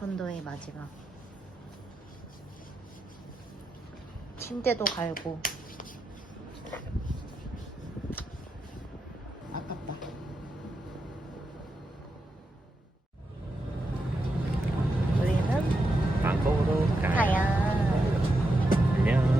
지콘도의 마지막. 침대도 갈고. 아깝다. 우리는 방콕으로 가요. 안녕.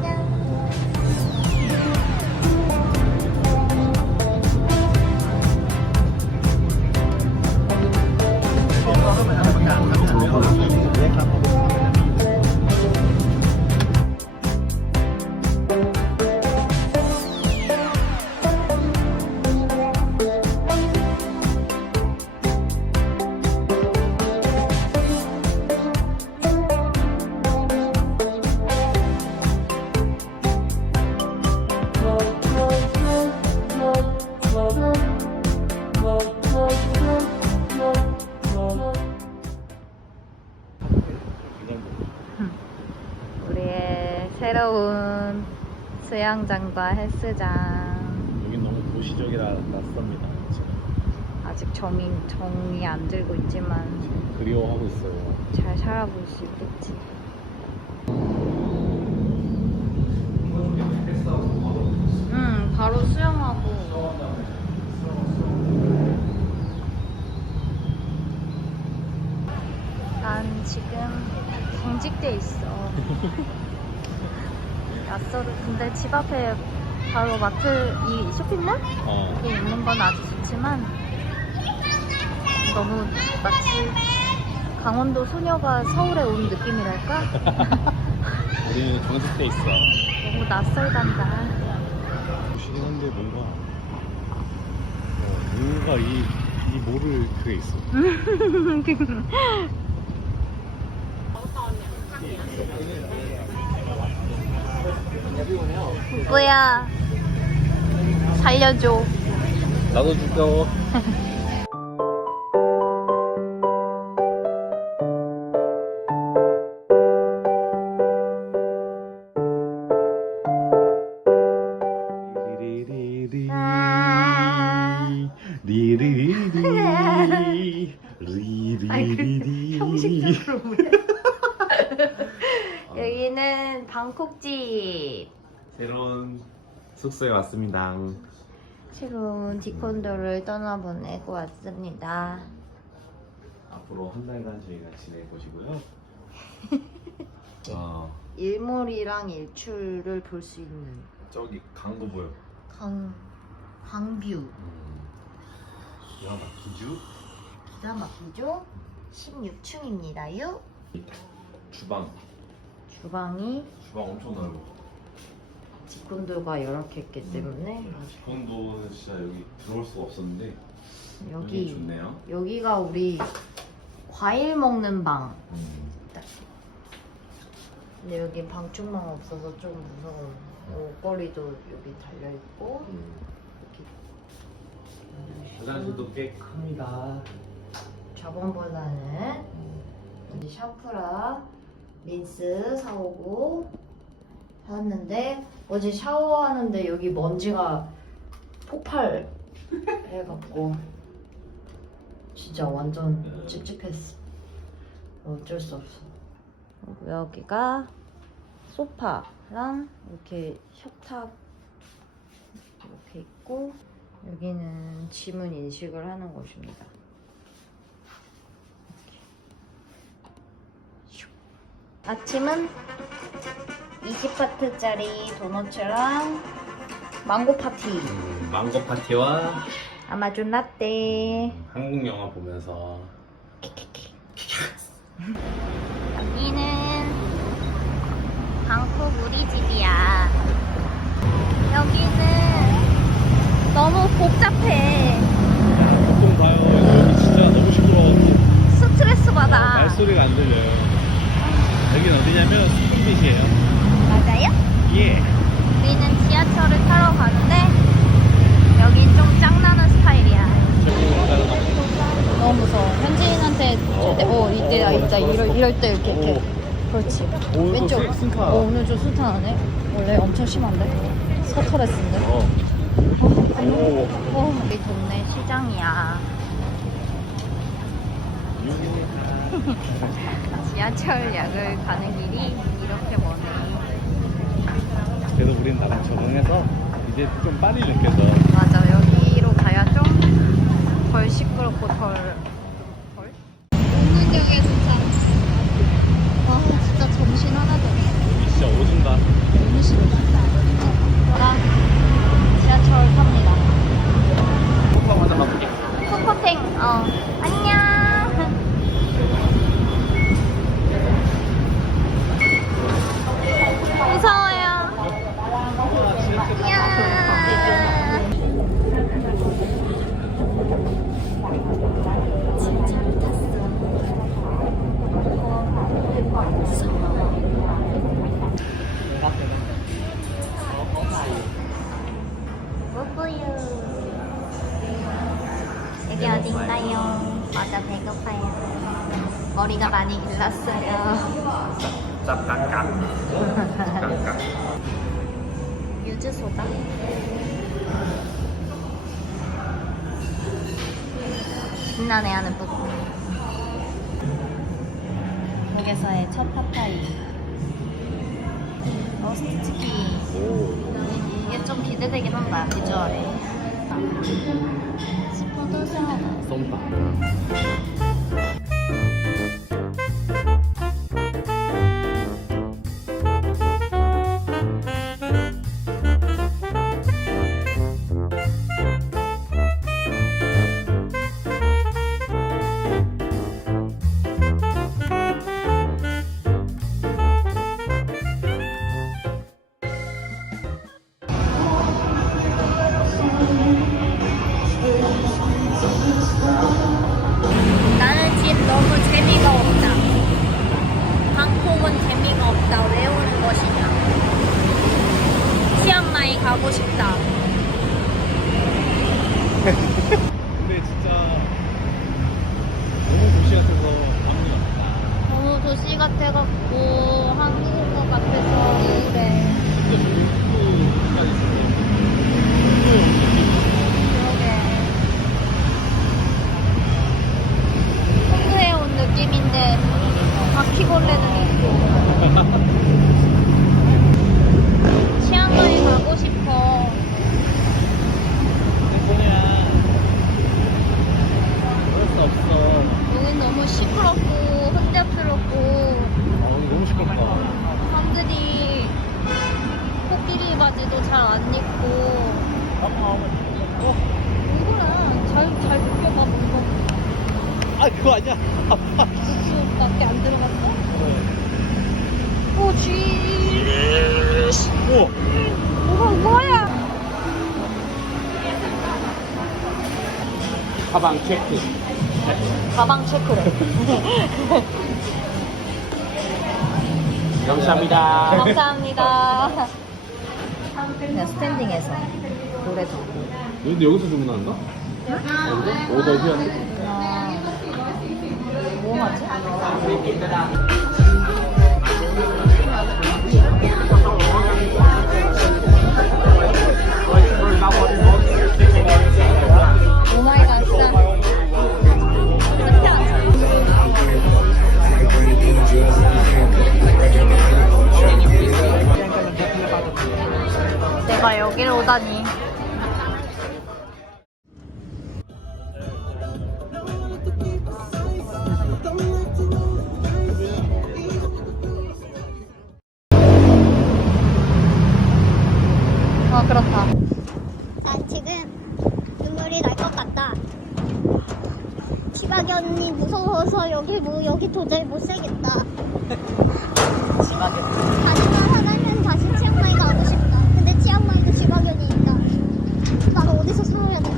우리의 새로운 수영장과 헬스장. 여긴 너무 도시적이라 낯섭니다. 지금 아직 정이 안 들고 있지만 그리워하고 있어요. 잘 살아볼 수 있겠지. 바로 수영하고. 난 지금 경직돼 있어. 낯설어. 근데 집 앞에 바로 마트, 이 쇼핑몰? 이게 있는 건 아주 좋지만 너무 마치 강원도 소녀가 서울에 온 느낌이랄까? 우리는 정식돼 있어. 너무 낯설단다. 도시긴 한데 뭔가 이 모를 그게 있어. 뭐야? 살려줘. 나도 줄까? 형식적으로 뭐야? 여기는 방콕집. 새로운 숙소에 왔습니다. 새로운 지콘도를 떠나보내고 왔습니다. 앞으로 한 달간 저희가 지낼 곳이고요. 일몰이랑 일출을 볼 수 있는 저기 강도 보여. 강뷰. 기가 막히죠? 기가 막히죠? 16층입니다요. 주방 주방이 엄청 넓어. 지콘도가 이렇게 있기 때문에 지콘도는 진짜 여기 들어올 수가 없었는데 여기 좋네요. 여기가 우리 과일 먹는 방. 근데 여기 방충망 없어서 좀 무서워. 옷걸이도 여기 달려 있고. 화장실도 꽤 큽니다. 저번보다는 이제 샴푸랑 린스 사오고 샀는데 어제 샤워하는데 여기 먼지가 폭발해갖고 진짜 완전 찝찝했어. 어쩔 수 없어. 여기가 소파랑 이렇게 식탁 이렇게 있고, 여기는 지문 인식을 하는 곳입니다. 아침은 20바트짜리 도너츠랑 망고 파티. 망고 파티와 아마존 라떼. 한국 영화 보면서 여기는 방콕 우리 집이야. 여기는 너무 복잡해. 좀 봐요. 여기 진짜 너무 시끄러워. 스트레스 받아. 말소리가 안 들려요. 여긴 어디냐면 수쿰빗이에요. 맞아요? 예. 우리는 지하철을 타러 가는데 여긴 좀 짱나는 스타일이야. 너무 무서워. 현지인한테 절대 이때 이럴 때 이렇게 그렇지. 왼쪽. 승타. 오늘 좀 순탄하네. 원래 엄청 심한데. 스터레스인데. 우리 동네 시장이야. 지하철역을 가는 길이 이렇게 머네. 그래도 우린 나랑 적응해서 이제 좀 빨리 느껴져. 맞아, 여기로 가야 좀 덜 시끄럽고 덜? 오는역에 도착. 와, 진짜 정신 하나도 없어. 진짜 오준다. 너무 싫어. 저랑 지하철 탑니다. 콩밥 하나 먹을게. 코코탱, 안녕. 무서워요. 안녕. 진짜로 탔어. 무서워. 여기 어딘가요? 맞아, 배고파요. 머리가 많이 길렀어요. 짭 유즈소다. 신나네 하는 부분. 여기서의 첫 팟타이. 스티치. 이게 좀 기대되긴 한다, 비주얼에. 스포도샤. 쏨파. 나는 지금 너무 재미가 없다. 방콕은 재미가 없다. 왜 오는 것이냐. 치앙마이 가고 싶다. 근데 진짜 너무 도시 같아서 아무리 없다. 너무 도시 같아갖고 한국 온 것 같아서 그래. 진짜 시간 있어서 그러게. 홍두에 온 느낌인데 바퀴벌레는 있고. 치앙마이 가고 싶어. 뭐냐. 그럴 수 없어. 여긴 너무 시끄럽고 혼잡스럽고 너무 시끄럽다. 사람들이 코끼리 바지도 잘 안 입고. 이거랑 잘 느껴봐. 뭔가 그거 아니야. 부스밖에 안 들어갔어? 오, 쥐. 뭐야? 가방 체크. 가방 체크래. 감사합니다. 감사합니다. 그냥 스탠딩에서 노래 듣고. 근데 여기서 주문하는가? 오더 휴한데? 뭐 하지? 오마이갓, 진짜. 그렇게 안 내가 여기를 오다니. 그렇다. 난 지금 눈물이 날 것 같다. 지박연이 무서워서 여기 도저히 못 살겠다. 가지만 하다면 다시 치앙마이 가고 싶다. 근데 치앙마이도 지박연이 있다. 나는 어디서 살아야 돼?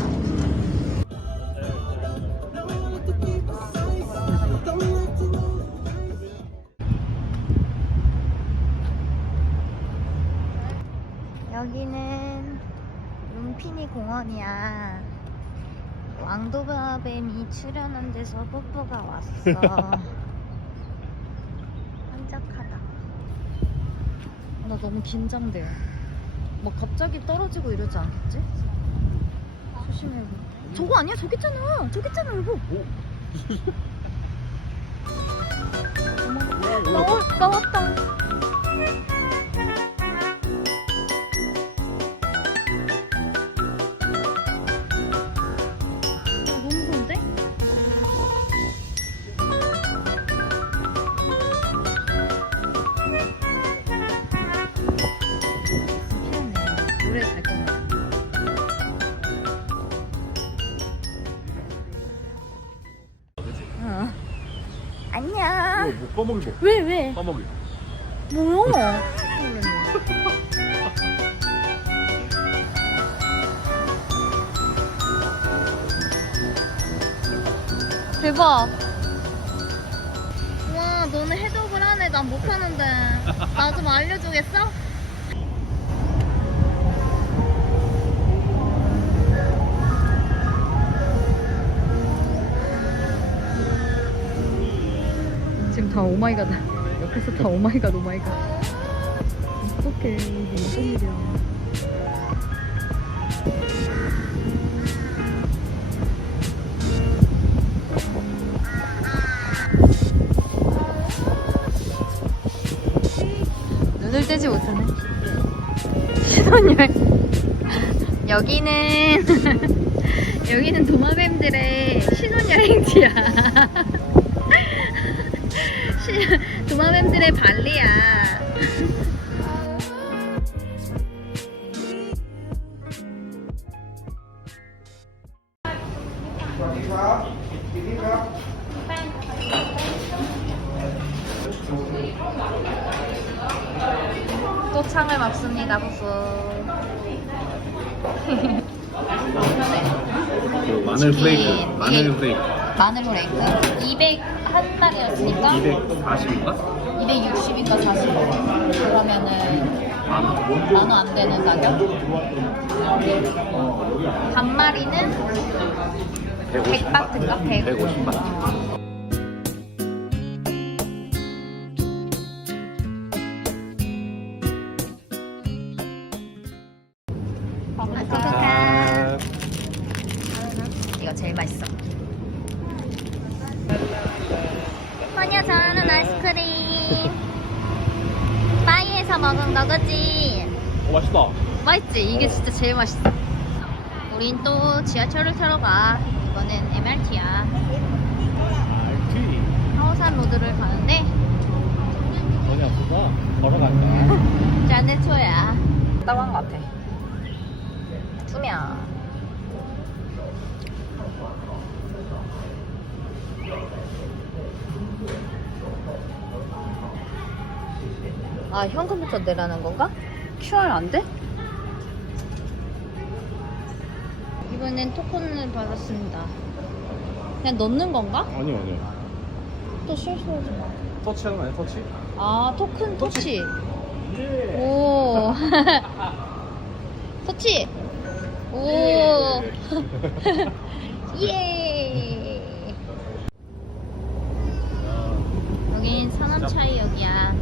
여기는 룸피니 공원이야. 왕도바뱀이 출연한 데서 뽀뽀가 왔어. 한적하다. 나 너무 긴장돼. 막 갑자기 떨어지고 이러지 않겠지? 조심해. 저거 아니야? 저기 있잖아. 저기 있잖아, 여보. 나왔다. 너무 무서운데? 피하네. 노래 잘 거야. 안녕. 뭐 꺼먹이 뭐? 왜? 꺼먹이. 뭐야? 대박. 와, 너는 해적을 하네. 난 못하는데. 나 좀 알려주겠어? 지금 다 오마이갓. 옆에서 다 오마이갓. 어떡해. 이게 무슨 일이야. 눈을 떼지 못하네. 신혼여행. 여기는 도마뱀들의 신혼여행지야. 도마뱀들의 발리야. 또 창을 막습니다, 부부. 그 마늘 플레이크. 마늘 플레이크. 마늘 브레이크 201마리였으니까 240인가? 260인가 40 그러면은 만원 안 되는 가격? 반마리는 100바트인가? 150바트. 이거 제일 맛있어. 허니야 좋아하는 아이스크림. 바이에서 먹은 거 그치? 맛있다. 맛있지? 이게 진짜 제일 맛있어. 우린 또 지하철을 타러 가. 이거는 MRT야. 알지. 하오산 로드를 가는데 전혀 없어서 걸어간다. 짠해초야. 따뜻한 것 같아. 투명. 아, 현금부터 내라는 건가? QR 안 돼? 이번엔 토큰을 받았습니다. 그냥 넣는 건가? 아니요. 또 실수하지 마. 터치하는 거 아니야, 터치? 아, 토큰 터치. 오. 터치. 오. 예. 여긴 산업차이역이야.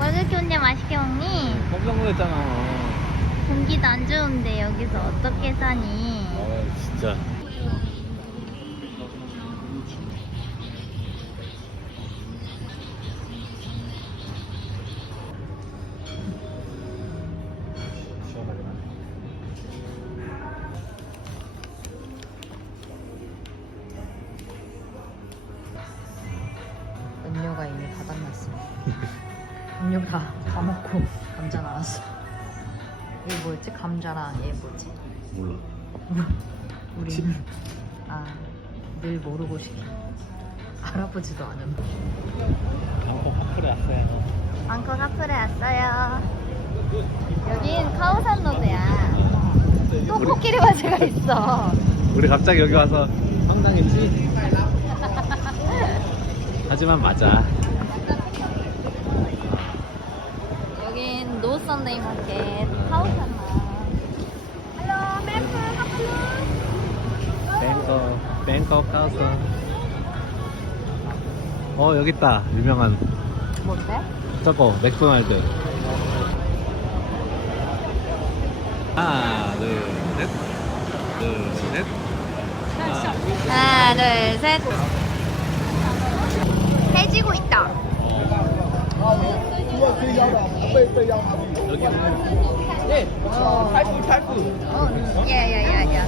왜 그렇게 혼자 맛있게 먹니? 깜짝 놀랐잖아. 공기도 안 좋은데 여기서 어떻게 사니? 아, 진짜. 시원하긴 하네. 음료가 이미 바닥났어. 음료 다 먹고 감자 나왔어. 이게 뭐였지? 감자랑 얘 뭐지? 몰라. 우리는 늘 모르고 싶어. 알아보지도 않은. 방콕 커플에 왔어요. 앙커 카플에 왔어요. 여긴 카오산 로드야. 또 코끼리 바지가 있어. 우리 갑자기 여기 와서 황당했지? 하지만 맞아. 여긴 노 선데이 마켓 카오산. 헬로 맵프 뱅콕 카우스. 여기 있다. 유명한 뭔데? 저거 맥도날드. 하나, 둘, 셋. 둘, 셋. 하나 둘 셋. 해지고 있다. 야야야야.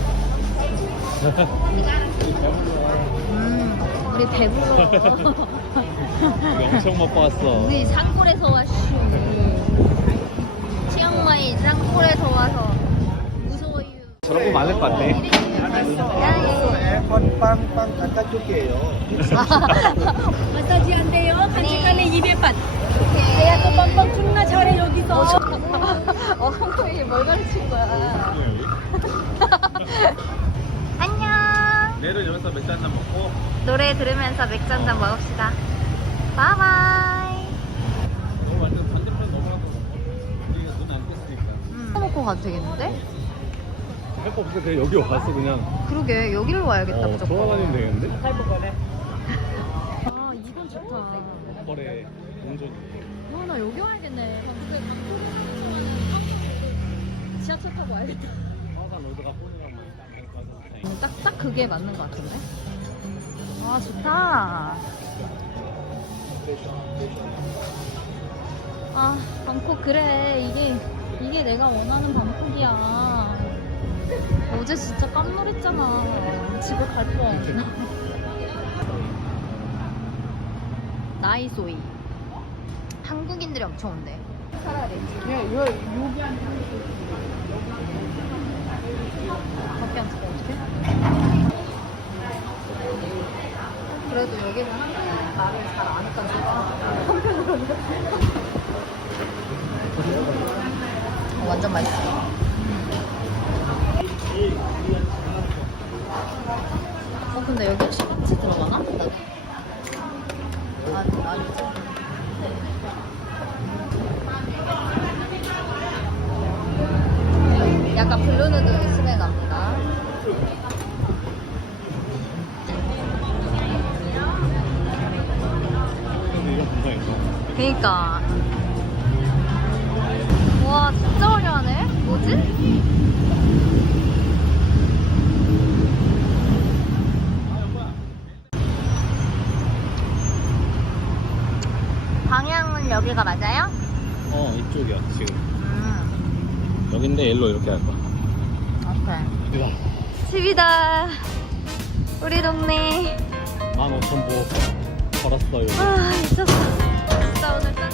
우리 배불러. 엄청 먹고 왔어. 우리 산골에서 왔슈. 치앙마이 산골에서 와서 무서워요. 저런 거 많을 것 같네. 빵빵 닭가족이에요. 마사지 안 돼요? 간식간에 200원. 내가 또 빵빵 존나 잘해 여기서. 한국이 뭘 가르친 거야? 안녕. 내일 여기서 맥주 한잔 먹고. 노래 들으면서 맥주 한잔 먹읍시다. 바이바이. 완전 반대편 넘어가서 우리가 눈안 떴으니까. 먹고 가도 되겠는데? 할 거 없어. 그냥 여기 와서 그냥 그러게 여기를 와야겠다 무조건. 돌아다니면 되겠는데? 아 이건 좋다. 거래 공존이. 나 여기 와야겠네. 지하철 타고 와야겠다. 항상 로드가 보느라고 가서 딱 그게 맞는 것 같은데? 아 좋다. 아 방콕 그래 이게 내가 원하는 방콕이야. 어제 진짜 깜놀했잖아. 집에 갈 뻔. 나이소이. 한국인들이 엄청 온대. 커피 한 잔 어떡해? 그래도 여기는 한국 말을 잘 아니까 한편으로는 완전 맛있어. 근데 여기 시금치 들어가나? 아니지. 약간 블루누드 스멜 납니다. 근데 이거 굉장히 그니까. 와, 진짜 화려하네? 뭐지? 방향은 여기가 맞아요? 이쪽이야 지금. 여긴데 일로 이렇게 할 거야. 오케이. 이거 집이다. 우리 동네. 15,000보 걸었어요. 아, 미쳤어. 진짜 오늘 딱.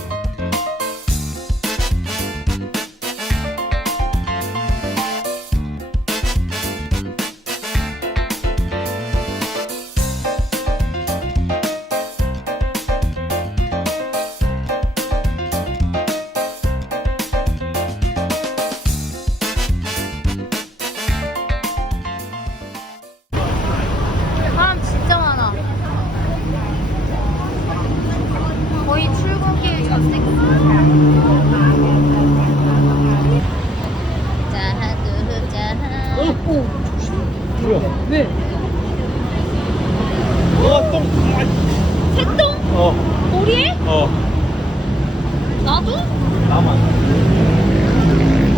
사람 진짜 많아. 거의 출근길 전생. 자하두 자하. 뭐야? 왜? 똥! 새똥? 머리에? 나도? 나만.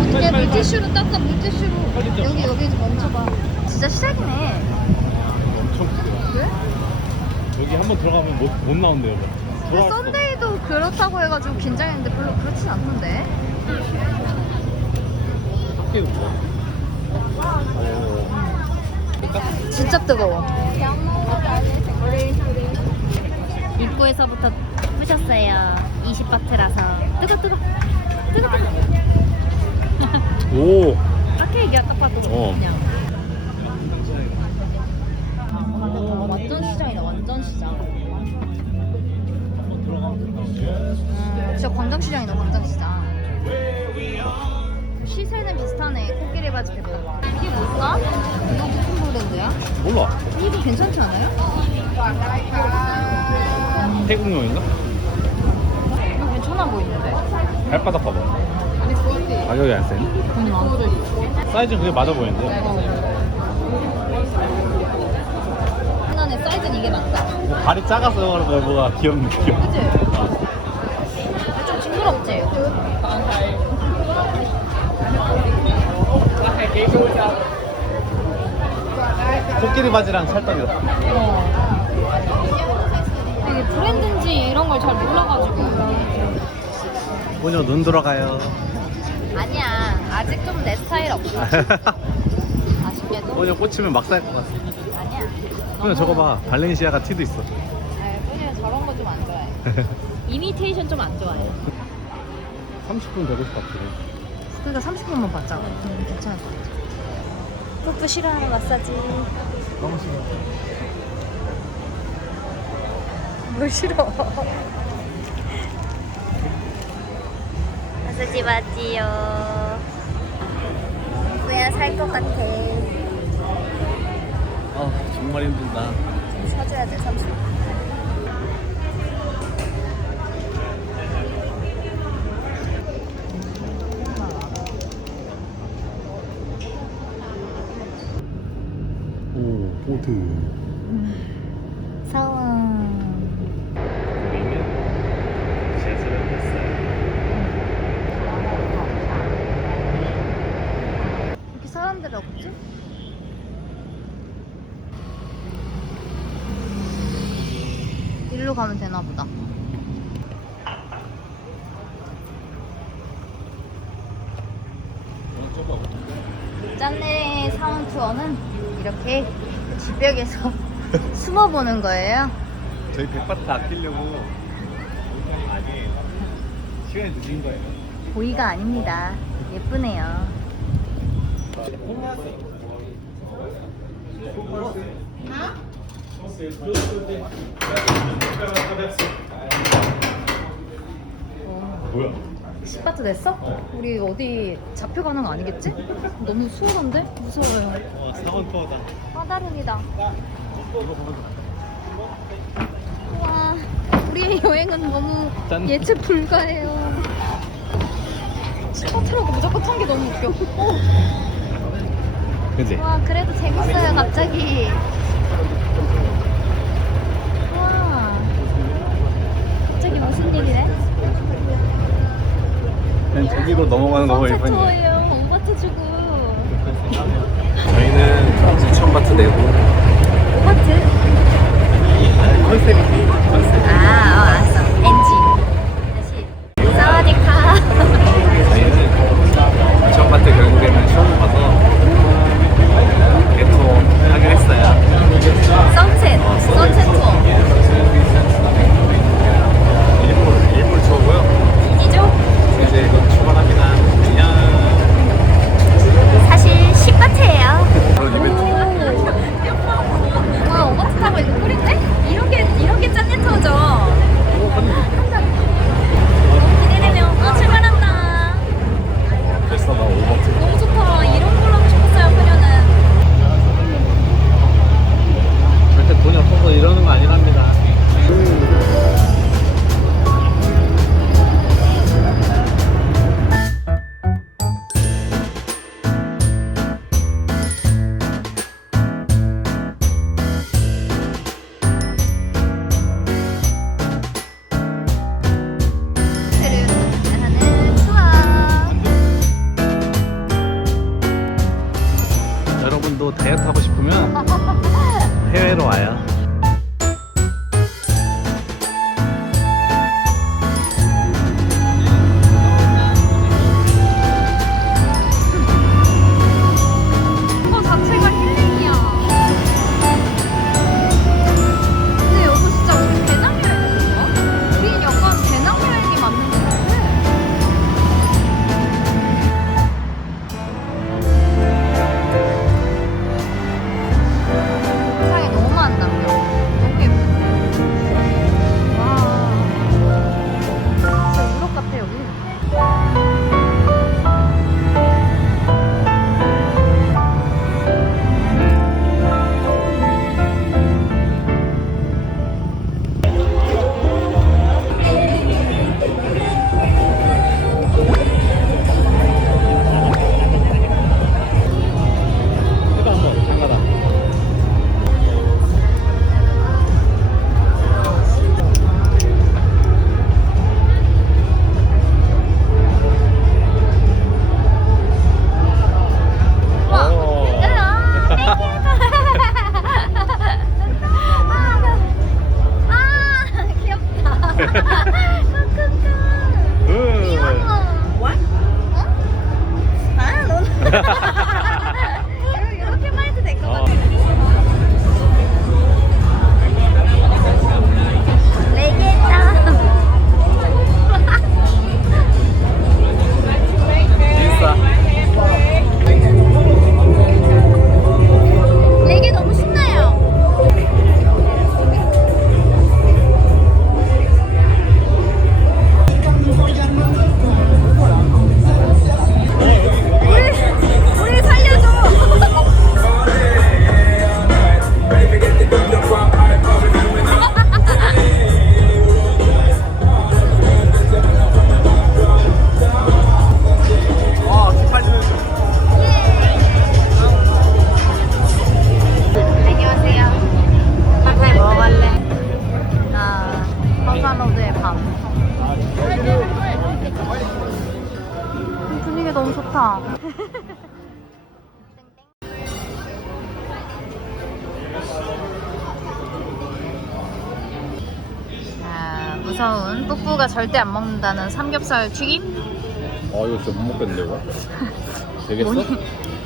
어떻게 빨리, 물티슈로 닦아 물티슈로. 빨리 좀. 여기 멈춰봐. 진짜 시작이네. 엄청 크다. 왜? 여기 한번 들어가면 못 나온대요. 근데 돌아왔어. 썬데이도 그렇다고 해가지고 긴장했는데 별로 그렇진 않던데. 학교는 뭐야? 진짜 뜨거워. 입구에서부터 부셨어요. 20바트라서 뜨거. 오! 이렇게 얘기야 딱 봐도 그냥. 완전 시장이다. 완전 시장. 한번 들어가면 진짜 광장시장이다 광장시장. 시세는 비슷하네. 코끼리 바지 100원. 이게 뭘까? 이거 무슨 브랜드야? 몰라. 이거 괜찮지 않아요? 태국용인가? 이거 괜찮아 보이는데? 발바닥 봐봐. 가격이 안 세네. 사이즈는 그게 맞아 보이는데. 하나네 사이즈는 이게 맞다. 뭐 발이 작아서 그런 거야. 뭐가 귀엽네 귀여워. 그치? 좀 징그럽지? 코끼리 바지랑 찰떡이다. 이게 브랜드인지 이런 걸 잘 몰라가지고. 소녀 눈 돌아가요. 아니야 아직 좀 내 스타일 없어. 아쉽게도. 소녀 꽂히면 막 살 것 같아. 아니야. 소녀 저거 봐. 발렌시아가 티도 있어. 소녀 저런 거 좀 안 좋아해. 이미테이션 좀 안 좋아해. 30분 되고 싶어 그래. 그러니까 30분만 받자. 괜찮을 것 같아. 푸푸 싫어하는 마사지. 너무 싫어. 뭘 싫어? 마사지 받지요. 그냥 살 것 같아. 아 정말 힘들다. 좀 사줘야 돼 30분. 오 보드. 사원. 우리는 제주를 했어요. 이렇게 사람들이 없지? 일로 가면 되나 보다. 짠내의 사원 투어는 이렇게 집벽에서 숨어보는 거예요. 저희 백바트 아끼려고 아니 시간이 늦은 거예요. 보이가 아닙니다. 예쁘네요. 뭐야? 10바트 됐어? 우리 어디 잡혀가는 거 아니겠지? 너무 수월한데? 무서워요. 사원 투어다. 까다름이다. 와, 우리의 여행은 너무 짠. 예측 불가해요. 10바트라고 무조건 탄 게 너무 웃겨. 그지? 와, 그래도 재밌어요, 갑자기. 와, 갑자기 무슨 일이래? 그냥 저기로 넘어가는 거 보니 선셋 투어예요. 원바트 주고. 저희는 2,000바트 내고 5바트? 컨셉이지. 컨셉. 알았어. 엔지. 다시. 사와디카. 저희는 2,000바트 결국에는 쇼를 봐서 개토 하긴 했어요. 선셋. 선셋 투어. 일몰 투어고요. 이죠? 이제 이거 출발합니다. 안녕. 사실 10바트예요. 그런 이벤트. 와, 오버트 타고 있는 꿀인데? 이런 게 짠내 터져. 이렇게만 해도 될 것 같아. 인싸. 레게 너무 신나요. 우리 살려줘. 와, 기빨리는 중. 안녕하세요. 팟타이 먹어갈래? 나 서산로드의 밤. 분위기 너무 좋다. 아, 무서운 뿌뿌가 절대 안 먹는다는 삼겹살 튀김? 이거 진짜 못 먹겠는데 이거? 되겠어?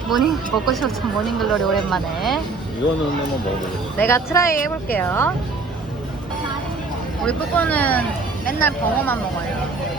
모닝 먹고 싶었던 모닝글로리 오랜만에 이거는 한번 먹어보자. 내가 트라이 해볼게요. 우리 뿌뿌는 맨날 벙어만 먹어요.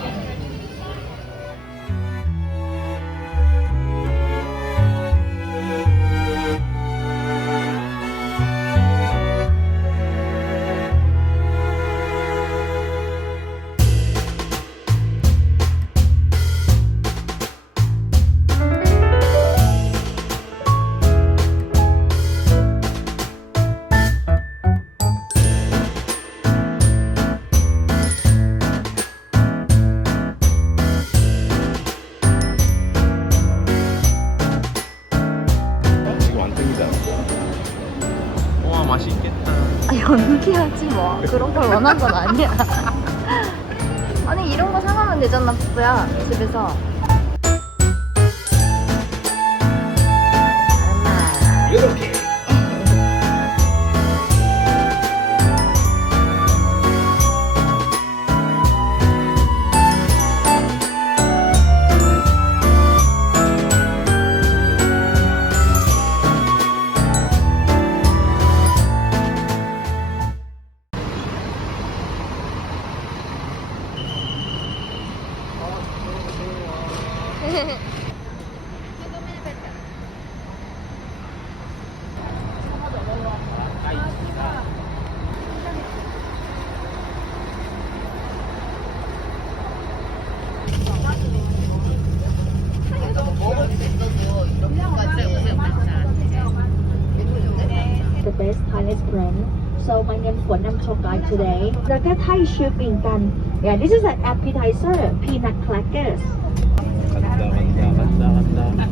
이거 안 땡기잖아. 와, 맛이 있겠다. 아, 연기하지 뭐. 그런 걸 원한 건 아니야. 아니 이런 거 사가면 되잖아, 뿌뿌야. 집에서. 이렇게. The best Thai brand. So my name is Phượng Nam Chok Guide today. แล้วก็ไทยชิปปิ้งกัน Yeah, this is an appetizer, peanut crackers. 간다, 간다, 간다, 간다.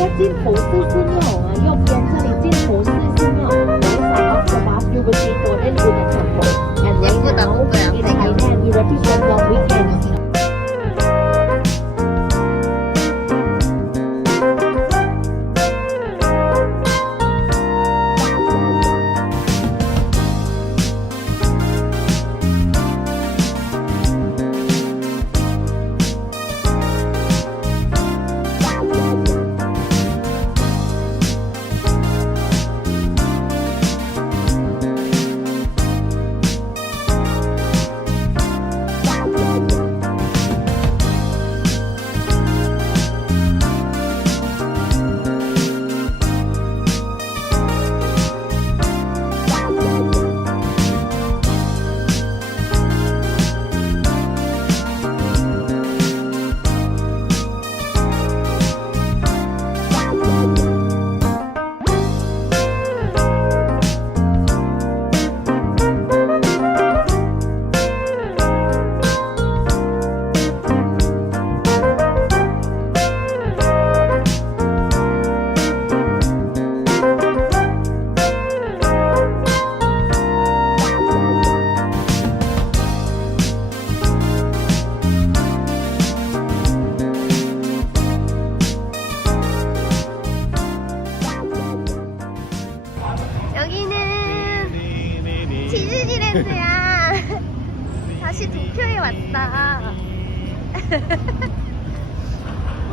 一煎葡式鮮肉啊，用鹽這裡煎葡式鮮肉。Right side of the bus, you will see golden with a temple. And right 예쁘다, now, 뭐야, in 되게. Thailand, we represent long weekend. 디즈니랜드야. 다시 도쿄에 왔다.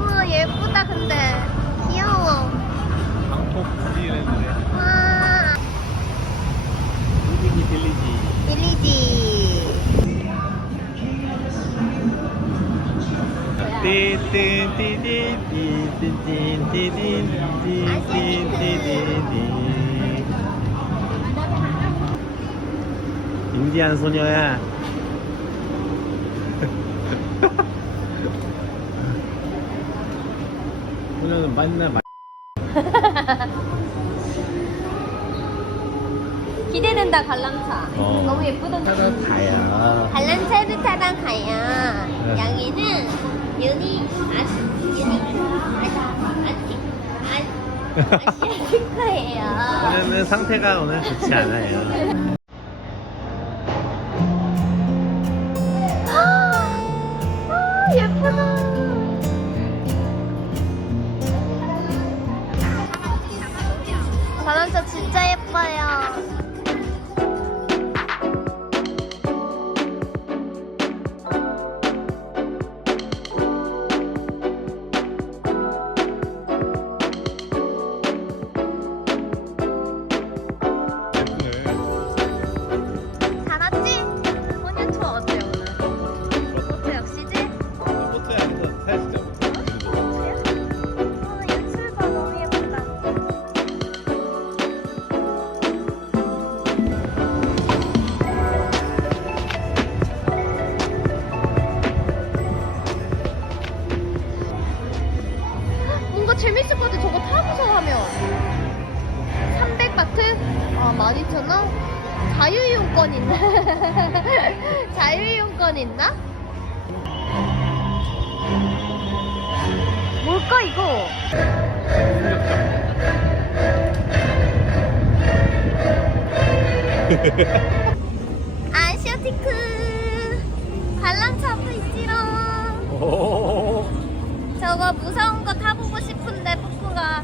우와 예쁘다 근데 귀여워. 방콕 디즈니랜드래. 와 루비니 빌리지. 빌리지. 인디안 소녀야. 소녀는 맨날 기대된다 관람차. 어. 너무 예쁘던데. 가야. 관람차를 타다 가야. 여기는 아시아티카예요. 소녀는 상태가 오늘 좋지 않아요. 예쁘다. 관람차 진짜 예뻐요. 잘 왔지? 혼연 투어 어때 오늘? 호텔 역시지? 포트에 앉아서 사야지. 연출 봐 너무 예쁘다. 뭔가 재밌을 것 같아. 저거 타고서 하면 300바트? 아 12,000원? 자유이용권 있나? 자유이용권 있나? 뭘까 이거? 아시아티크 관람차 앞에 있지롱. 오. 저거 무서운 거 타보고 싶은데 뽀뽀가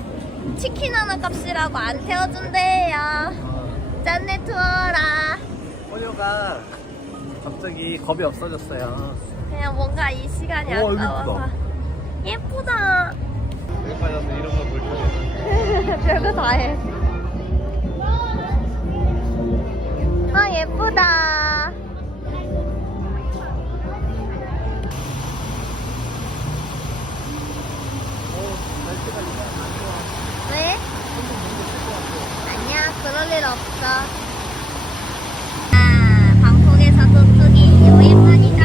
치킨 하나 값이라고 안 태워준대요. 짠내 투어라. 소녀가 갑자기 겁이 없어졌어요. 그냥 뭔가 이 시간이 오, 아까워서. 예쁘다. 여기 빠져서 이런 거 볼 때. 별거 다 해. 아 예쁘다. 왜? 아니야 그럴 일 없어. 아 방콕에서 뚝뚝이 오랜만이다.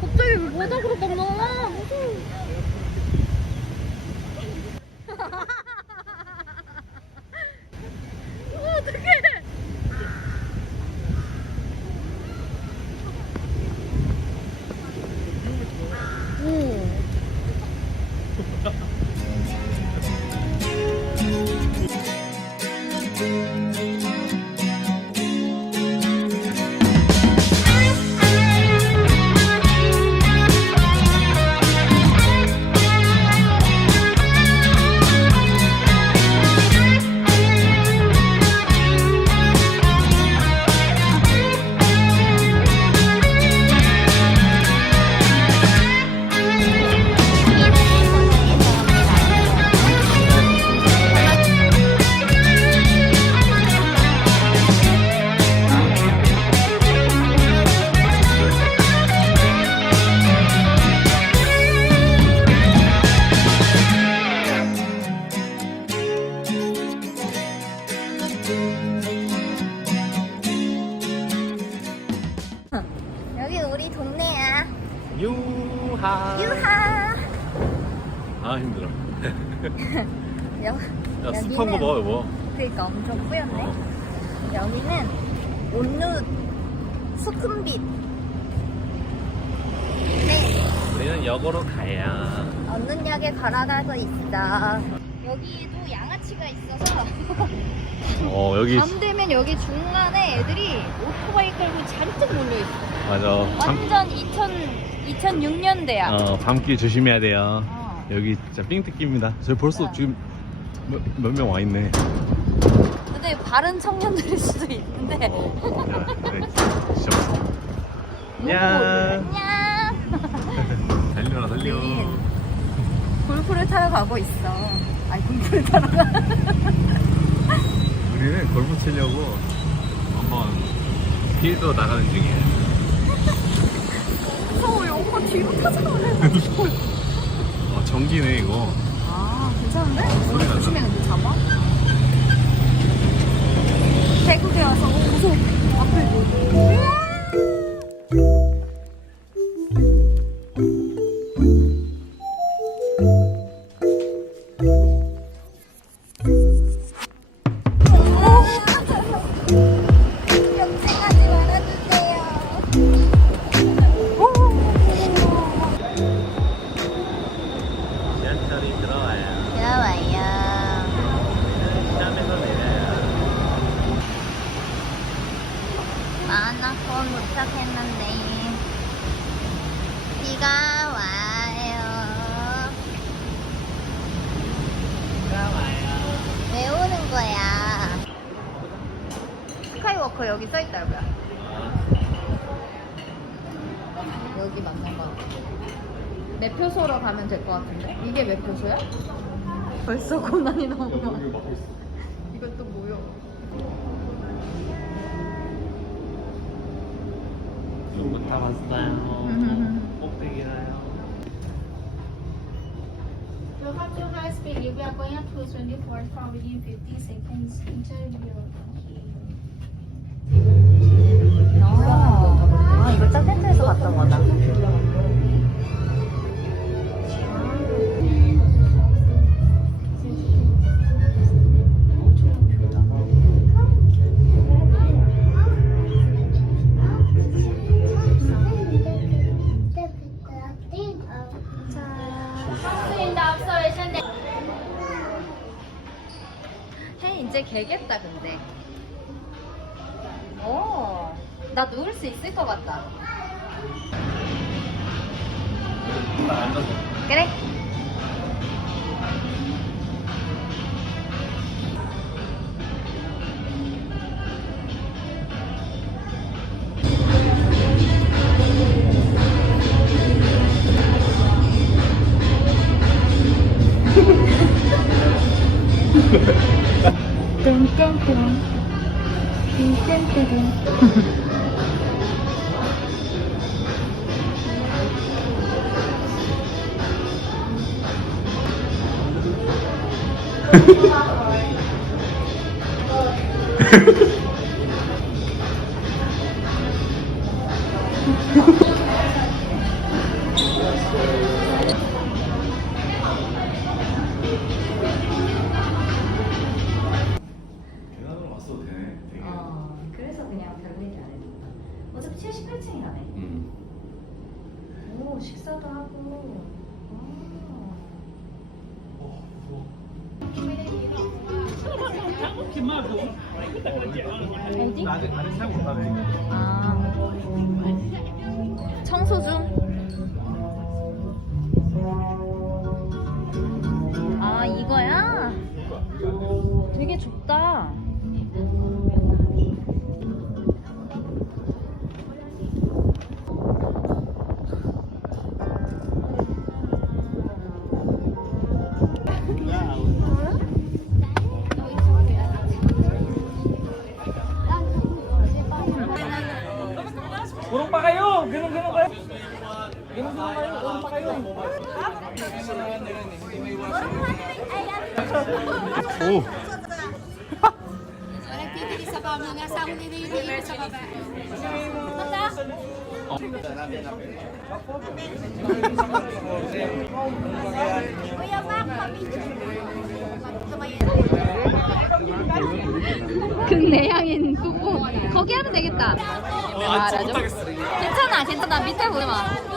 갑자기 왜 바닥으로 막 나와? 무서워. 어떡해. 유하. 유하. 아 힘들어. 여, 야 습한 거 먹어 여보. 그러니까 엄청 뿌였네. 어. 여기는 온누 수쿰빗. 네. 우리는 역으로 가야. 언눈역에 걸어가고 있어. 여기에도 양아치가 있어서 여기 밤 되면 여기 중간에 애들이 오토바이 끌고 잔뜩 몰려있어. 맞아. 완전 2006년대야. 밤길 조심해야 돼요. 어. 여기 진짜 삥뜯기입니다. 저희 벌써 어. 지금 몇 명 와 있네. 근데 바른 청년들일 수도 있는데. 네, 진짜 무서워. 안녕. 안녕. 달려라 달려. 골프를 타러 가고 있어. 아니 골프를 타러 가. 우리는 골프 치려고 한번 필도 나가는 중이야. 무서워요. 오빠 뒤로 타잖아. 전기네 이거. 아 괜찮은데? 소리 난다. 조심해 근데 잡아. 태국이라서 무서워. 앞에. 염색하지 말아주세요. 지하철이 들어와요. 들어와요. 시험에서 내려요. 만나고 도착했는데 비가 와요. 왜 오는 거야? 스카이워커 여기 써있다 여보야. 여기 맞는 거 같아. 매표소로 가면 될 것 같은데? 이게 매표소야? 벌써 고난이 너무 많아. 이것도 뭐야? 누구 다 봤어요. 꼭대기라요. Welcome to High Speed. We are going up to 24 from within 50 seconds interview. 아 이거 짝센터에서 봤던 거다. 해 이제 개겠다 근데. 오, 나 누울 수 있을 것 같다. 그래. 계단으로 왔어도 되네. 되게. 그래서 그냥 별일이 안 했다. 어차피 78층이라네. 오, 식사도 하고. 어디? 나 아직 잘 못하네. 아, 청소 중. 아, 이거야? 되게 좁다. Urong pa kayo! Ganun kayo! Ganun kayo! Urong pa kayo! 오. Nagtitili sa baba, nasa huli na yung sa baba. 극내향인 뽀뽀 거기 하면 되겠다. 말하죠? 괜찮아 괜찮아 밑에 보지마.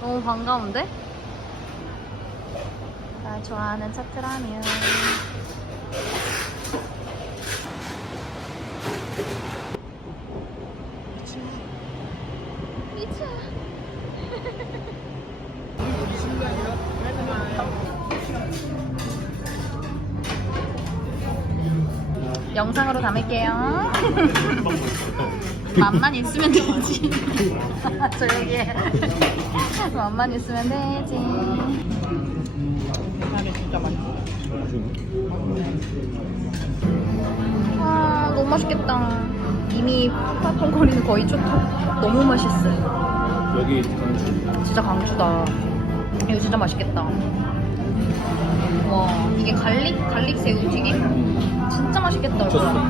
너무 반가운데? 나 좋아하는 차트라면. 미쳐. 영상으로 담을게요. 맘만 있으면 되지. 조용히 해. 맘만 있으면 되지. 아, 너무 맛있겠다. 이미 퐁퐁거리는 거의 좋다. 너무 맛있어요. 여기 강주. 진짜 강추다. 이거 진짜 맛있겠다. 와, 이게 갈릭 새우튀김? 진짜 맛있겠다. 이거.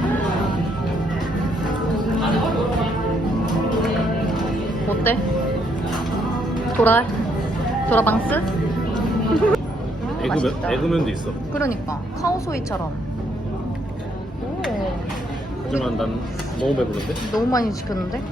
어때? 도라방스? 맛있다. 에그면도 있어. 그러니까 카오소이처럼. 오, 하지만 난 너무 배부른데? 너무 많이 시켰는데?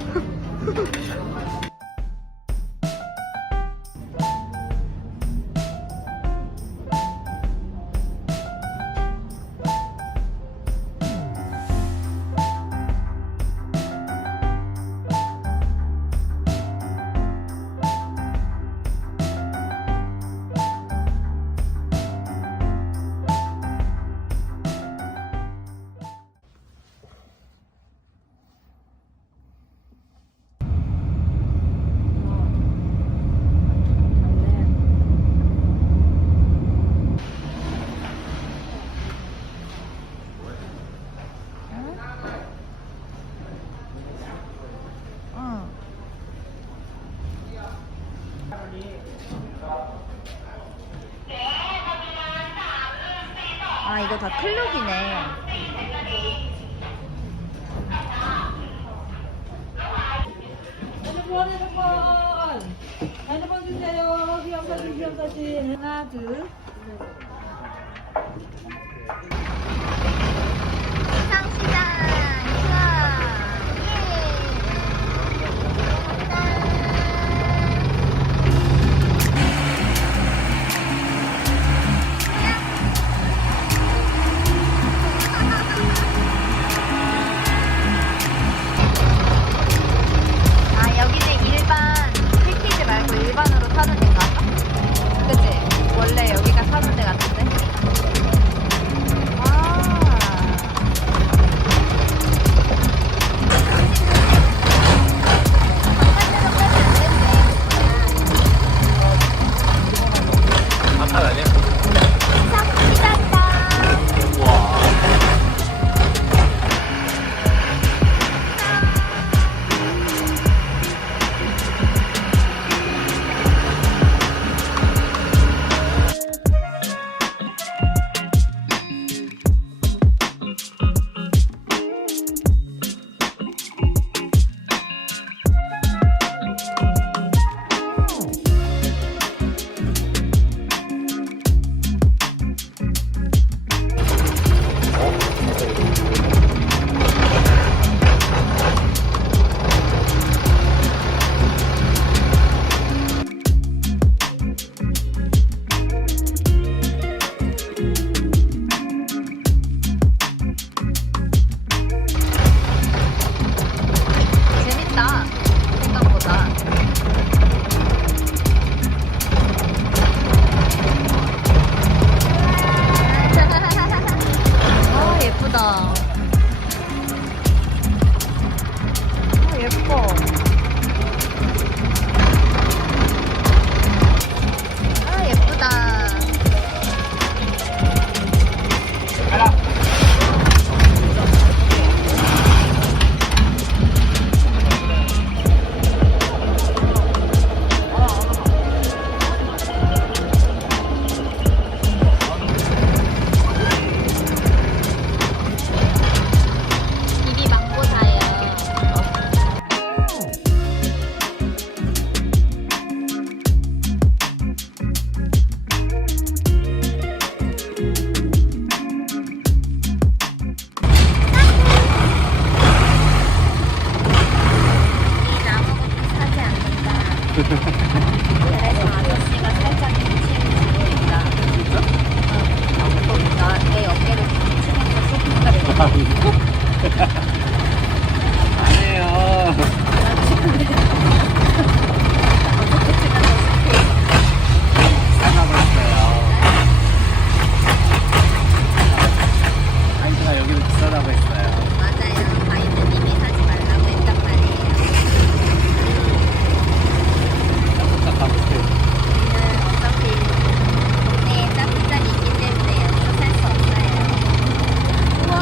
아, 이거 다 클룩이네. 핸드폰 주세요. 수영사진. 하나, 둘. 시상시장. 우와. 아, 여기는 일반 패키지 말고 일반으로 타는 데인가? 그치? 원래 여기가 타는 데 같은데? 와. 예뻐. 아, 예쁘다. 입이 망고사예요. 이 아무것도 사지 않는다. 그래서 아저씨가 살짝 기침이 들으니까. 나내 어깨를 기침해서 소금가루. 아니에요. 아이가 여기는 비싸다고 했어요. 맞아요. 바이드님이 사지 말라고 했단 말이에요. 딱 가보세요. 어차피 동네에 짭짤이 있기 때문에 여기서 살 수 없어요. 우와.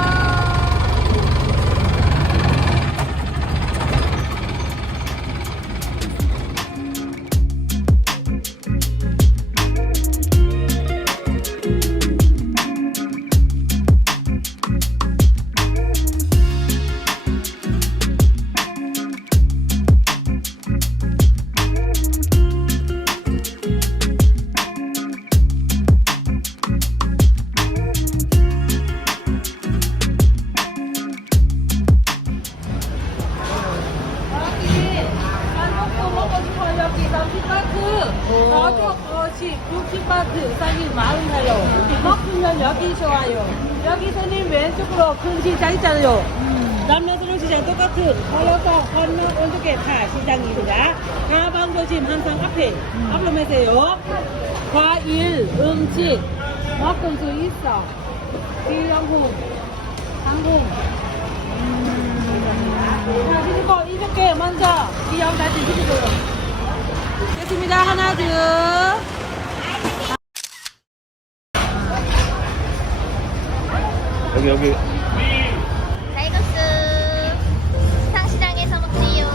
여기 30바트, 저쪽 60바트, 싸기 40살요. 먹으면 여기 좋아요. 여기 손님 왼쪽으로 큰 시장 있잖아요. 남녀스러운 시장 똑같은 걸어서 건너 오른쪽에 다 시장입니다. 가방 조심 항상 앞으로 매세요. 과일, 음식 먹을 수 있어. 비용품, 항공. 자, 그리고 이렇게 먼저 비용 다시 드리고요. 됐습니다. 하나, 둘. 여기. 쌀국수 상시장에서 먹지요.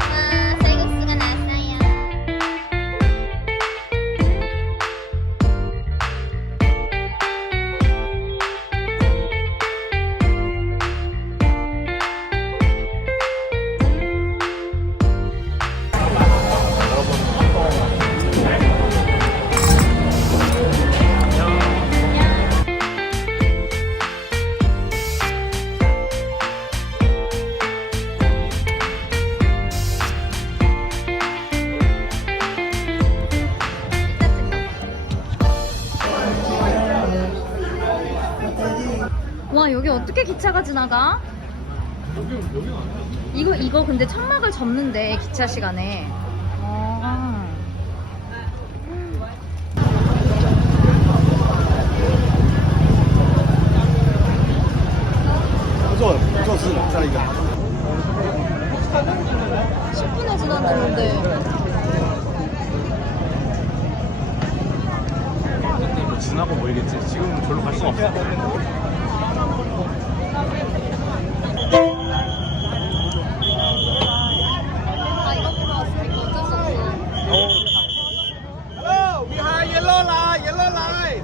와, 쌀국수가 나왔어요. 와, 여기 어떻게 기차가 지나가? 이거 근데 천막을 접는데 기차 시간에. 아. 무서워서 먹자니까. 10분에 지났는데. 지나고 모이겠지. 지금 절로 갈 수가 없어. 아, 이거 보러 왔으니까 어쩔 수 없어. Hello, we have yellow line, yellow line.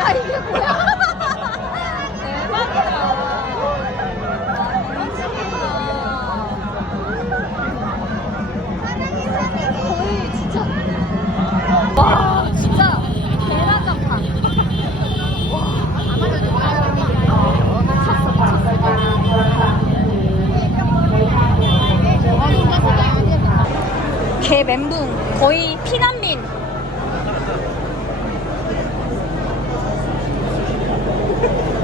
야, 이게 뭐야? 대박이다. 거의 진짜. 와, 진짜 계란장판. 와, 아마도 대멘붕. 거의 피난민.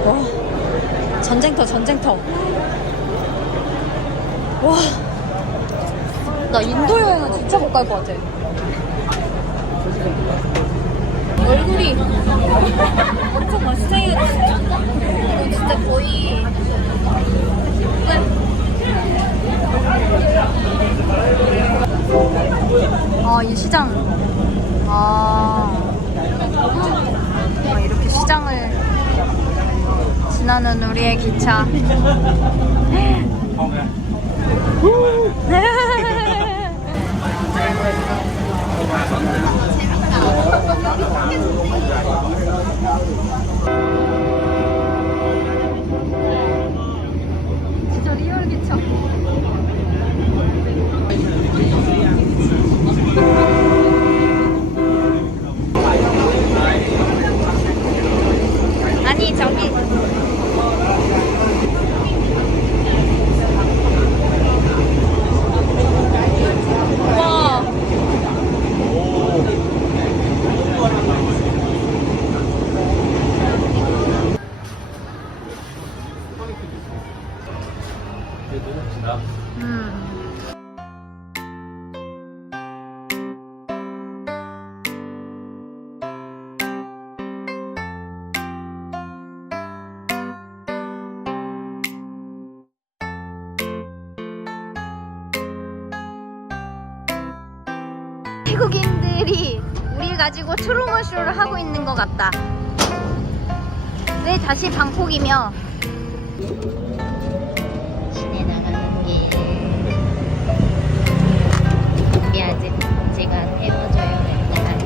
와, 전쟁터, 전쟁터. 와, 나 인도 여행은 진짜 못 갈 것 같아. 얼굴이 엄청 맛있어요, 진짜. 이거 진짜 거의. 아, 이 시장. 이렇게 시장을 지나는 우리의 기차. 진짜 리얼 기차. 아니 저기 와 태국인들이 우리 가지고 트루머쇼를 하고 있는 것 같다. 왜 다시 방콕이며? 시내 나가는 길. 우리 아저씨가 태워줘요 맨날.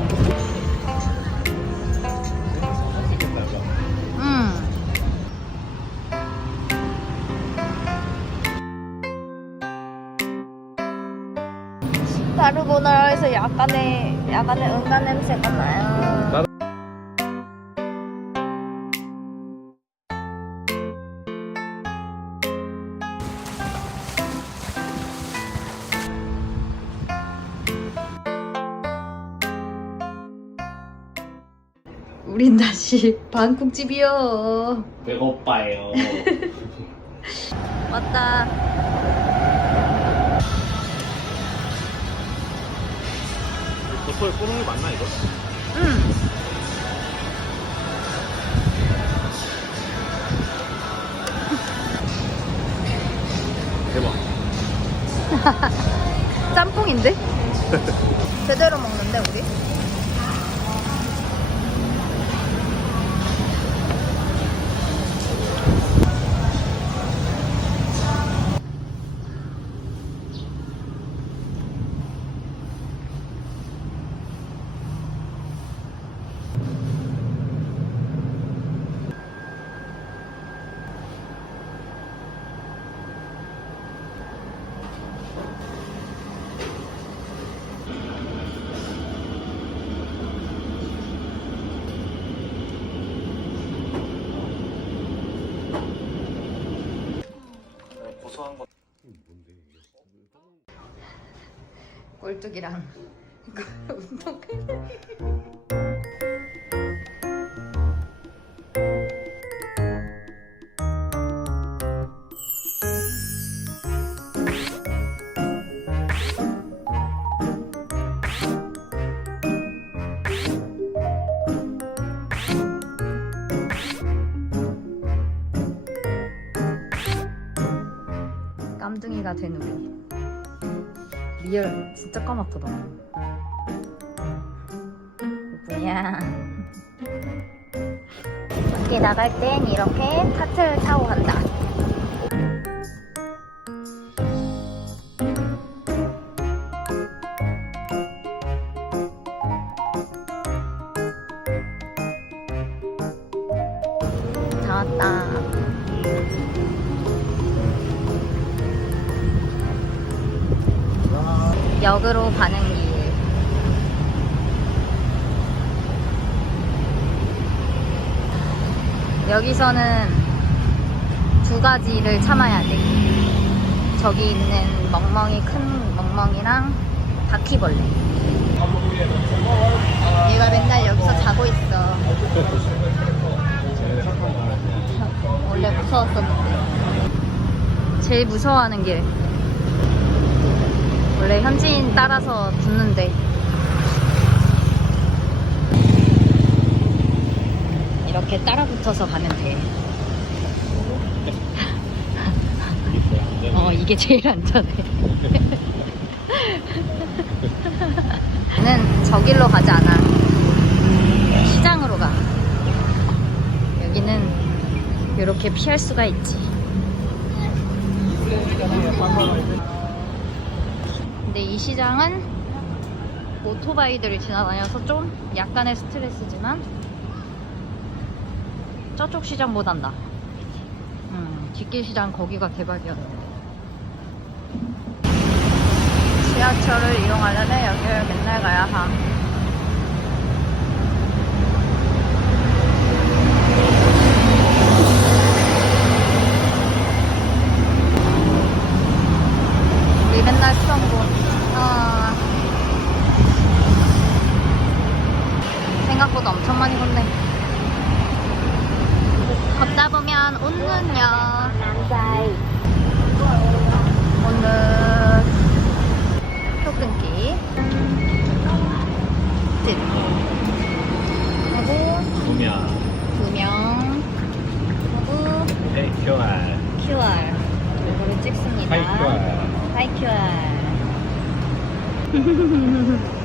다르보나라에서 약간의 응가 냄새가 나요. 우린 다시 방콕집이요. 배고파요. 왔다. 버터에 꼬는 게 맞나 이거? 응. 대박. 짬뽕인데? 제대로 먹는데 우리? 고소한 거. 꼴뚜기랑 운동. 깜둥이가 된 우리. 리얼 진짜 까맣다. 뭐야. 밖에 나갈 땐 이렇게 카트를 타고 간다. 다 왔다. 역으로 가는 길. 여기서는 두 가지를 참아야 돼. 저기 있는 멍멍이, 큰 멍멍이랑 바퀴벌레. 얘가 맨날 여기서 자고 있어. 원래 무서웠었는데. 제일 무서워하는 길. 원래 현지인 따라서 붙는데. 이렇게 따라 붙어서 가면 돼. 이게 제일 안전해. 나는 저 길로 가지 않아. 시장으로 가. 여기는 이렇게 피할 수가 있지. 근데 이 시장은 오토바이들이 지나다녀서 좀 약간의 스트레스지만 저쪽 시장보단 나. 뒷길 시장 거기가 대박이었는데. 지하철을 이용하려면 여기를 맨날 가야 함. 우리 맨날 쓰던 곳. 생각보다 엄청 많이 걷네. 걷다 보면 웃는요. 오늘 표 끊기. 끝. 하고 2명. 하고 QR. 이거를 찍습니다. 하이 QR.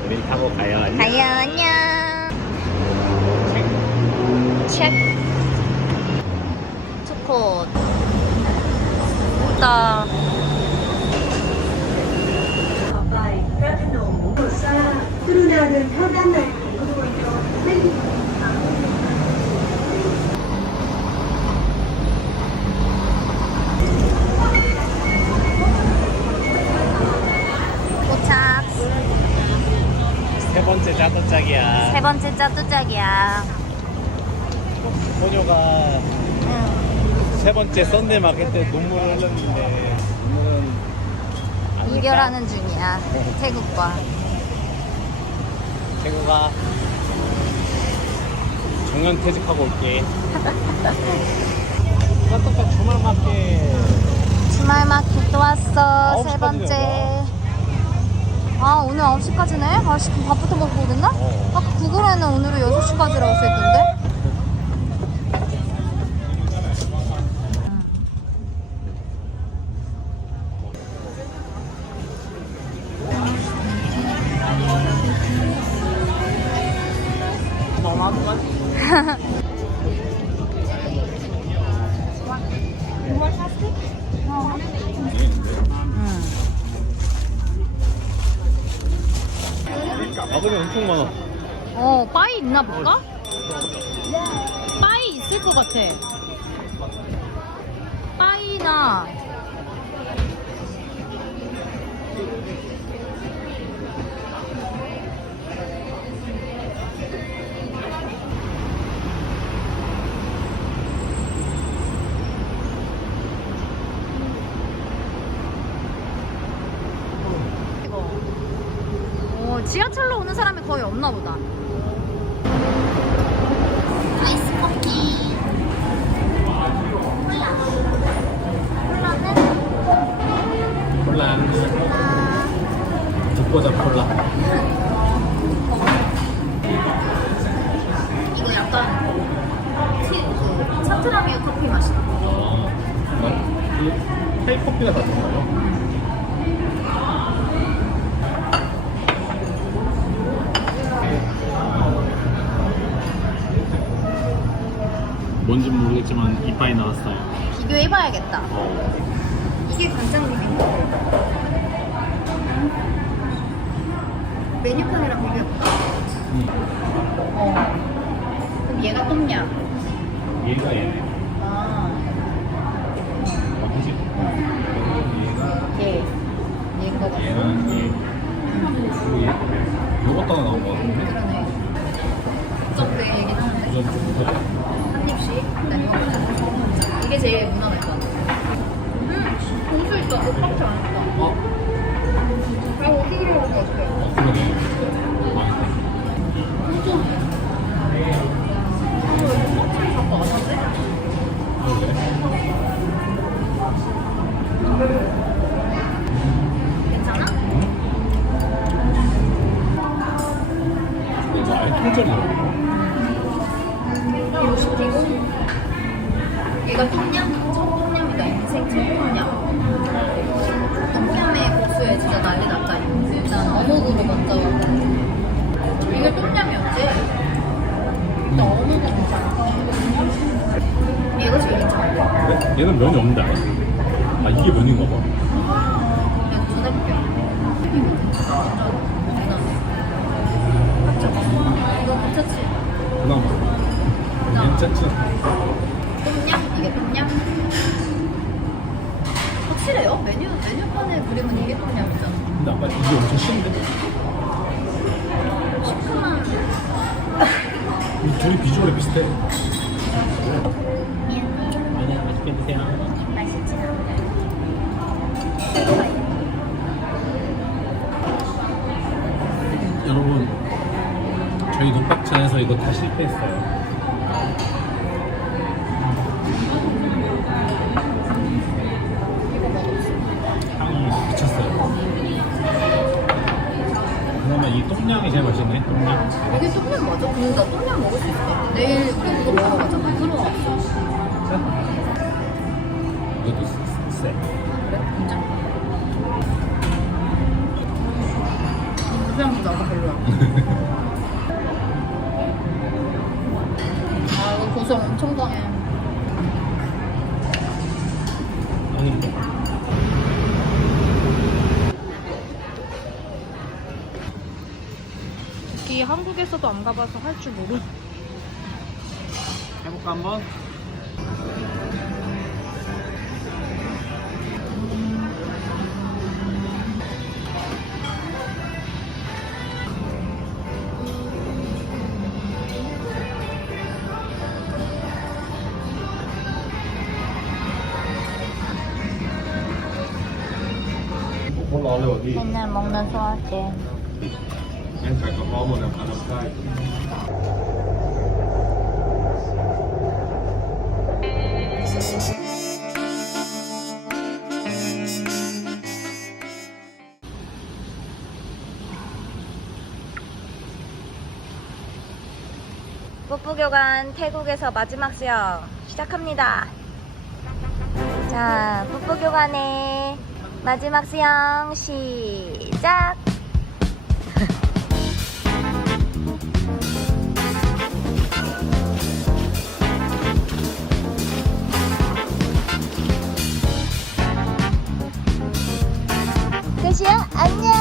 우리 타고 가요. 가요, 안녕. 체크. 투콧. 우다. 도착. 세 번째 짜도짝이야. 세 번째 짜뚜짝이야. 소녀가 세 번째 썬데이 마켓 때 눈물을 흘렸는데 오늘은 안 흘릴까? 이별하는 중이야. 태국과. 태국아 정년 퇴직하고 올게. 똑같 주말 마켓. 주말 마켓 또 왔어. 9시까지 세 번째. 내려가. 아, 오늘 9시까지네? 아, 지금 밥부터 먹고 그랬나? 아까 구글에는 오늘은 6시까지라고 써있던데? 가방이 엄청 많아. 빠이 있나 볼까? 빠이 있을 것 같아. 빠이나. 지하철로 오는 사람이 거의 없나 보다. 아이스 커피. 콜라는? 콜라. 듣보자 콜라. 이거 약간 사트라미오 커피 맛이다. 테이커피가 다 들어가요. 뭔지 모르겠지만 이빨이 나왔어요. 비교해봐야겠다. 이게 간장국인가? 메뉴판이랑 비교해볼까? 그럼 얘가 똠얌. 얘가 얘네. 아, 그치? 얘인 거 같아. 얘는 얘. 얘. 요것도 하나 나온 거 같은데? 그러네. 적대 얘기는 하는데. 한 입씩? 일단 이거 먹자. 이게 제일 무난할 것 같아. 공수 있다. 깜짝 안 했다. 어? 아, 어떻게 그런 거 같아? 여기가 똠얌? 청똠얌이다. 인생 청똠얌. 똠얌의 국수에 진짜 난리 났다. 일단 어묵으로 먼저 이게 똠얌이었지? 일단 어묵은 괜찮아. 얘가 제일 괜찮아. 그래? 얘는 면이 없는데 알아? 아 이게 면인가 봐. 그냥 두달게 이거 괜찮아. 합쳐. 이거 괜찮지? 그나마 괜찮지? 똠얌? 이게 똠얌? 확실해요? 메뉴판에 그림은 이게 똠얌이잖아. 근데 아까 이게 엄청 쉬운데? 시큼한. 이 둘이 비주얼이 비슷해. 미안해. 맛있게 드세요. 맛있진 않아. 여러분 저희 논박차에서 이거 다 실패했어요. 향이 미쳤어요. 그나마 이 똠양이 제일 맛있네. 똠양. 이게 똠얌 맞아? 근데 나 똠얌 먹을 수 있어. 내일 우리 이거 먹으러 가잖아. 들어왔어. 이것도 쎄. 그래? 진짜? 무시한 거 나도 별로야. 아, 이거 고소 엄청 강해. 아니 여기 한국에서도 안 가봐서 할 줄 모르. 해볼까 한번? 맨날 먹는 소화제. 뽀뽀교관 태국에서 마지막 수영 시작합니다. 자, 뽀뽀교관의 마지막 수영 시작! 대시야, 안녕!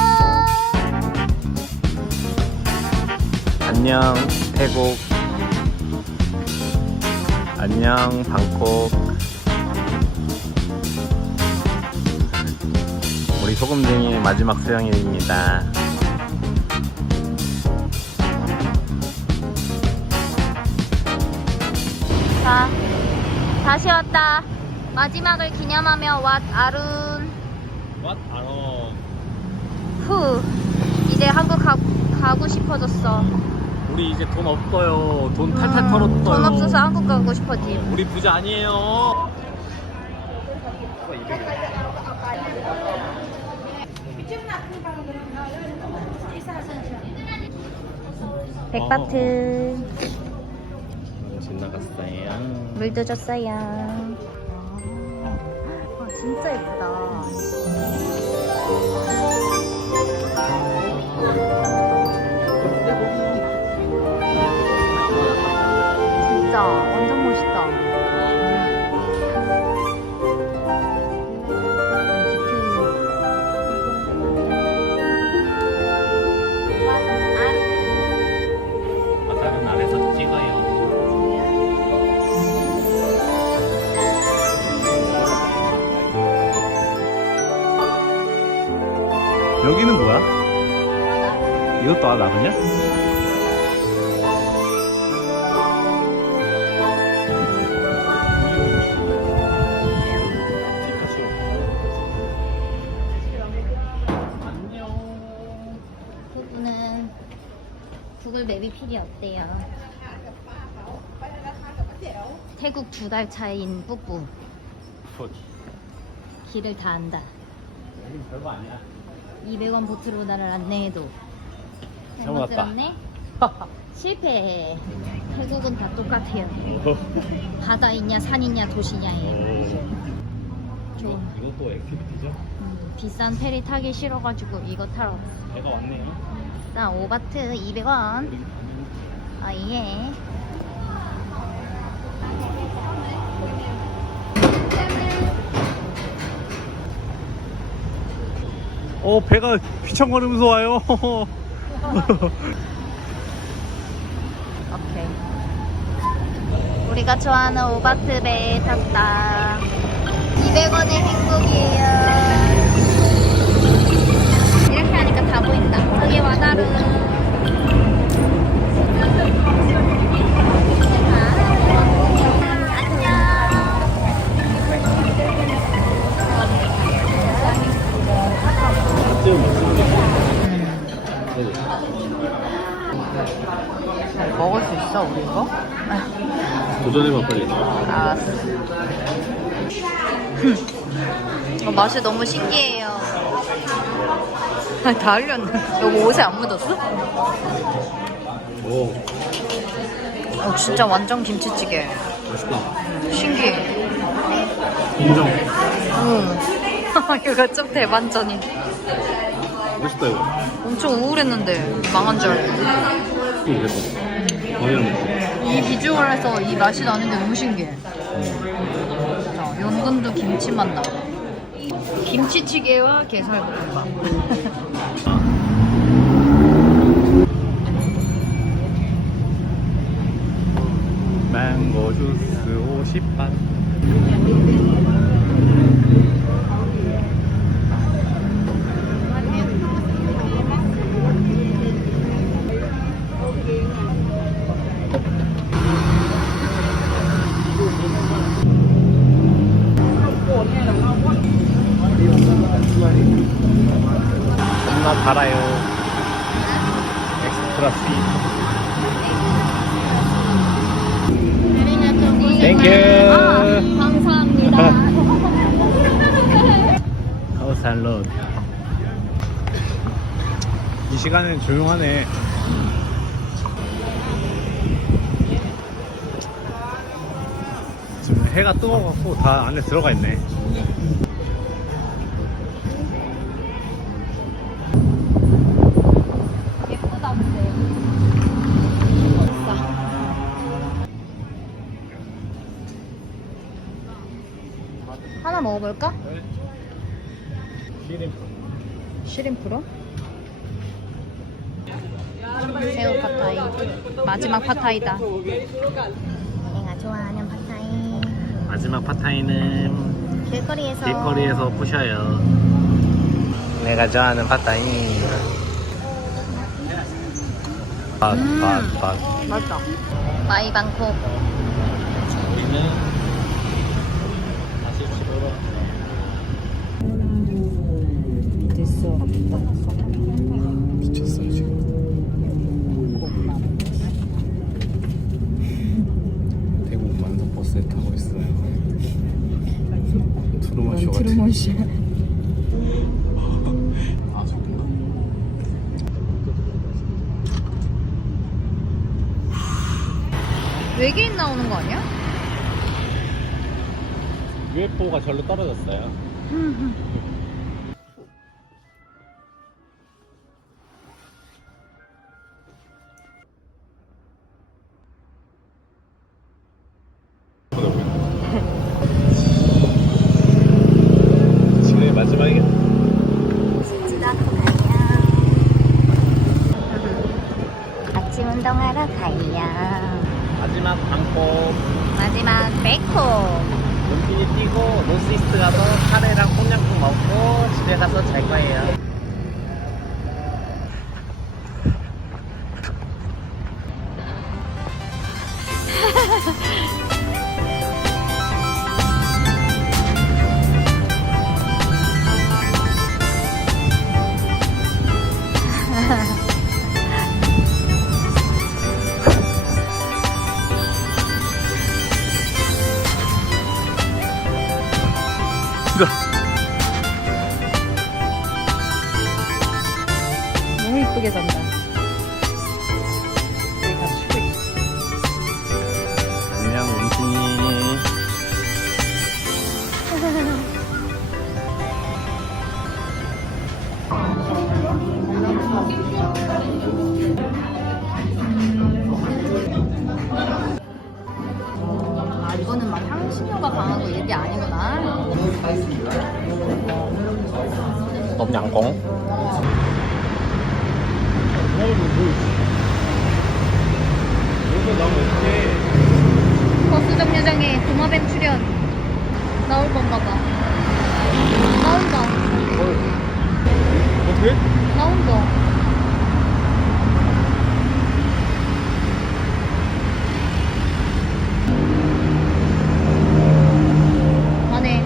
안녕 태국. 안녕 방콕. 우리 소금쟁이 마지막 수영일입니다. 자, 다시 왔다. 마지막을 기념하며 왓 아룬. What? 아론. 후. 이제 한국 가고 싶어졌어. 우리 이제 돈 없어요. 돈 탈탈 털었어요. 돈 없어서 한국 가고 싶어지. 우리 부자 아니에요. 백바트. 지나갔어요. 물도 줬어요. 와, 진짜 예쁘다. 진짜 완전 멋있다. 바다는 아래서 찍어요. 여기는 뭐야? 이것도 알라그냐? 부부는 구글 맵이 필요 없대요. 태국 2달 차인 뿌뿌. 길을 다 안다. 여긴 별거 아니야. 200원 보트로 나를 안내해도 잘못 잘못 왔다. 들었네? 실패. 태국은 다 똑같아요. 바다 있냐 산 있냐 도시냐예요. 이것도 액티비티죠? 비싼 페리 타기 싫어가지고 이거 타러 왔어. 배가 왔네요. 자, 오바트 200원. 아, 예. 배가 휘청거리면서 와요. 오케이. 우리가 좋아하는 오바트 배에 탔다. 200원의 행복이에요. 이렇게 하니까 다 보인다. 저기 와다루. 먹을 수 있어 우리 이거? 도전해봐 빨리. 알았어. 맛이 너무 신기해요. 다 흘렸네. 여기 옷에 안 묻었어? 오, 진짜 완전 김치찌개. 맛있다. 신기해. 인정. 이거 좀 대반전이. 맛있다 이거. 엄청 우울했는데 망한 줄 알고. 이 비주얼에서 이 맛이 나는 게 너무 신기해. 자, 연근도 김치맛 나고. 김치찌개와 게살볶음밥. 망고 주스 50반. 입맛 달아요. 엑스트라 스윗. 땡큐. 감사합니다. 샐러드. 이 시간엔 조용하네. 지금 해가 뜨거워갖고 다 안에 들어가 있네. 예쁘다 근데. 하나 먹어볼까? 시림프로? 새우 팟타이. 마지막 팟타이다. 내가 좋아하는 팟타이. 마지막 파타이는 길거리에서 부셔요. 내가 좋아하는 파타이. 밥. 맛있다. 마이방콕. 우리는 다시 집으로. 됐어. 미쳤어요 지금. 태국 만석버스에 타고 있어요. 트루먼쇼 같은. 트루먼쇼. 아 저긴가? 외계인 나오는 거 아니야? UFO가 절로 떨어졌어요. 지금의 마지막이겠다. 아침 운동하러 가요. 마지막 방콕. 마지막 백호. 눈빛이 띄고 노스이스트 가서 카레랑 똠양꿍 먹고 집에 가서 잘 거예요. 너무 이쁘게 잔다. 아 이거는 막 향신료가 강하고 이게 아니구나. 똠양꿍. 버스 정류장에 도마뱀 출연 나올 건가 봐. 나온다. 어떻게? 나온다. 안에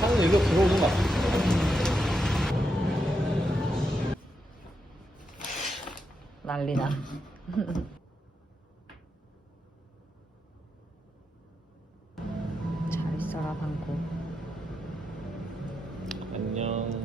차는 일로 들어오는 것 같아. 난리다. 잘 있어라 방구. 안녕.